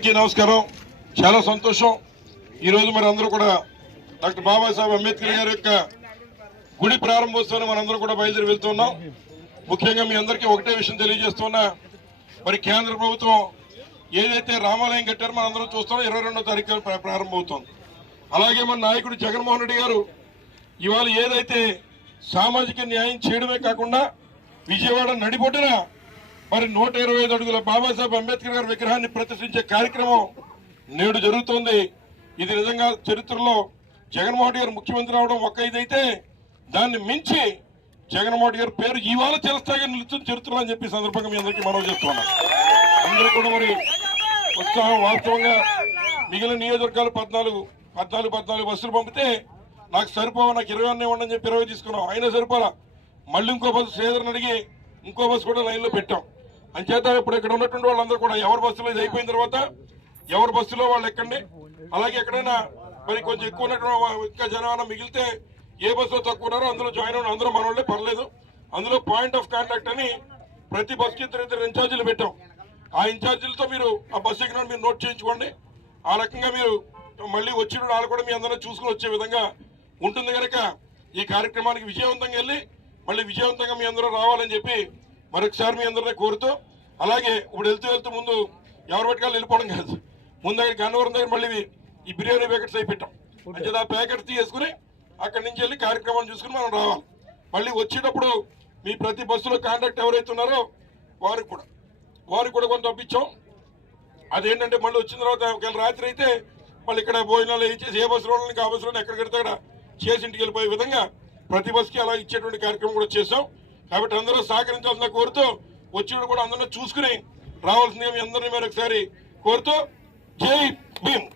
అందరికీ నమస్కారం. చాలా సంతోషం. ఈరోజు మరి అందరూ కూడా డాక్టర్ బాబాసాహెబ్ అంబేద్కర్ గారి యొక్క గుడి ప్రారంభోత్సవాన్ని మనందరం కూడా బయలుదేరి వెళ్తున్నాం. ముఖ్యంగా మీ అందరికీ ఒకటే విషయం తెలియజేస్తున్నా. మరి కేంద్ర ప్రభుత్వం ఏదైతే రామాలయం కట్టారో మనందరం చూస్తున్నాం ఇరవై రెండో తారీఖు ప్ర- ప్రారంభమవుతోంది. అలాగే మన నాయకుడు జగన్మోహన్ రెడ్డి గారు ఇవాళ ఏదైతే సామాజిక న్యాయం చేయడమే కాకుండా విజయవాడ నడిబొడ్డున మరి నూట ఇరవై ఐదు అడుగుల బాబాసాహెబ్ అంబేద్కర్ గారి విగ్రహాన్ని ప్రతిష్ఠించే కార్యక్రమం నేడు జరుగుతోంది. ఇది నిజంగా చరిత్రలో జగన్మోహన్ గారు ముఖ్యమంత్రి అవడం ఒక్క ఇదైతే దాన్ని మించి జగన్మోహన్ గారి పేరు ఇవాళ చిరస్థాయిగా నిలుస్తుంది చరిత్రలో అని చెప్పి సందర్భంగా మీ అందరికీ మనవి చేస్తున్నాం అందరూ కూడా మరి ఉత్సాహం వాస్తవంగా మిగిలిన నియోజకవర్గాలు పద్నాలుగు పద్నాలుగు పద్నాలుగు బస్సులు పంపితే నాకు సరిపోవా నాకు ఇరవై అన్నీ ఉండని చెప్పి ఇరవై తీసుకున్నాం. అయినా సరిపోరా మళ్ళీ ఇంకో బస్సు శ్రీధర్ని అడిగి ఇంకో బస్సు కూడా లైన్లో పెట్టాం. అంచేత ఇప్పుడు ఇక్కడ ఉన్నటువంటి వాళ్ళందరూ కూడా ఎవరి బస్సులో ఇది అయిపోయిన తర్వాత ఎవరి బస్సులో వాళ్ళు ఎక్కండి. అలాగే ఎక్కడైనా మరి కొంచెం ఎక్కువ ఉన్నటువంటి ఇంకా జనం మిగిలితే ఏ బస్సులో తక్కువ ఉన్నారో అందులో జాయిన్ అవ్వడం. అందరూ మన పర్లేదు. అందులో పాయింట్ ఆఫ్ కాంటాక్ట్ అని ప్రతి బస్సుకి ఇద్దరు ఇద్దరు ఇన్ఛార్జీలు పెట్టాం. ఆ ఇన్ఛార్జీలతో మీరు ఆ బస్సు ఎక్కిన మీరు నోట్ చేయించుకోండి. ఆ రకంగా మీరు మళ్ళీ వచ్చిన వాళ్ళు కూడా మీ అందరూ చూసుకుని వచ్చే విధంగా ఉంటుంది కనుక ఈ కార్యక్రమానికి విజయవంతంగా వెళ్ళి మళ్ళీ విజయవంతంగా మీ అందరూ రావాలని చెప్పి మరొకసారి మీ అందరినీ కోరుతూ అలాగే ఇప్పుడు వెళ్తూ వెళ్తూ ముందు ఎవరు పట్టుకాలి వెళ్ళిపోవడం కాదు. ముందు దగ్గర గన్నవరం దగ్గర మళ్ళీ ఈ బిర్యానీ ప్యాకెట్స్ అయి పెట్టాం. అంటే ఆ ప్యాకెట్స్ తీసుకుని అక్కడి నుంచి వెళ్ళి కార్యక్రమం చూసుకుని మనం రావాలి. మళ్ళీ వచ్చేటప్పుడు మీ ప్రతి బస్సులో కాంటాక్ట్ ఎవరైతే ఉన్నారో వారికి కూడా. వారికి కూడా కొంత పంపించాం అదేంటంటే మళ్ళీ వచ్చిన తర్వాత ఒకవేళ రాత్రి అయితే మళ్ళీ ఇక్కడ భోజనాలు ఇచ్చేసి ఏ బస్సులో ఆ బస్సులో ఎక్కడ కడితే అక్కడ చేసి ఇంటికి వెళ్ళిపోయే విధంగా ప్రతి బస్కి అలా ఇచ్చేటువంటి కార్యక్రమం కూడా చేశాం. కాబట్టి అందరూ సహకరించాల్సిన కోరుతూ వచ్చి కూడా అందరినీ చూసుకుని రావాల్సిందిగా మీ అందరినీ మరొకసారి కోరుతూ జై భీమ్.